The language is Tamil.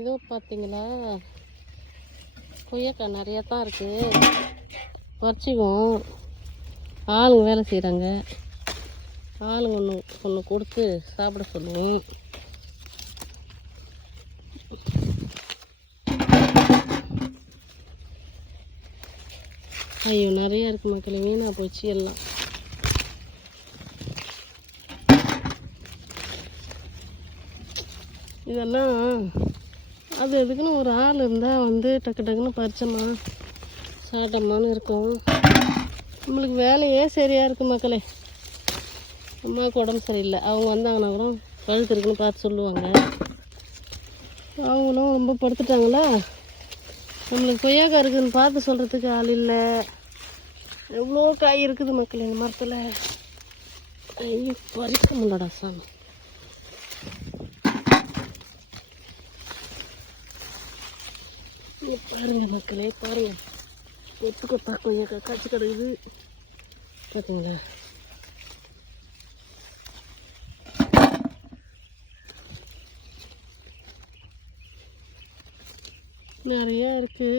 இதோ பார்த்தீங்களா, கொய்யாக்காய் நிறையா தான் இருக்குது. பறிச்சிக்குவோம். ஆளுங்க வேலை செய்கிறாங்க. ஆளுங்க ஒன்று கொடுத்து சாப்பிட சொல்லுவோம். ஐயோ நிறையா இருக்குது மக்களே, வீணாக போச்சு எல்லாம். இதெல்லாம் அது எதுக்குன்னு ஒரு ஆள் இருந்தால் வந்து டக்கு டக்குன்னு பறிச்சோமா சாப்பிட்டோமான்னு இருக்கும். நம்மளுக்கு வேலையே சரியாக இருக்குது மக்களே. அம்மாவுக்கு உடம்பு சரியில்லை, அவங்க வந்தாங்கன்னா கூட கழுத்து இருக்குன்னு பார்த்து சொல்லுவாங்க. அவங்களும் ரொம்ப படுத்துட்டாங்களா, நம்மளுக்கு கொய்யாக்காய் இருக்குதுன்னு பார்த்து சொல்கிறதுக்கு ஆள் இல்லை. எவ்வளோ காய் இருக்குது மக்களே இந்த மரத்தில். ஐயோ பறிக்க முடியலடா சாமி. பாருங்க மக்களே, பாருங்க கொத்து கொத்தா கொய்யாக்காய் காய்ச்சி கிடக்குது பார்த்தீங்களா. நிறையா இருக்குது.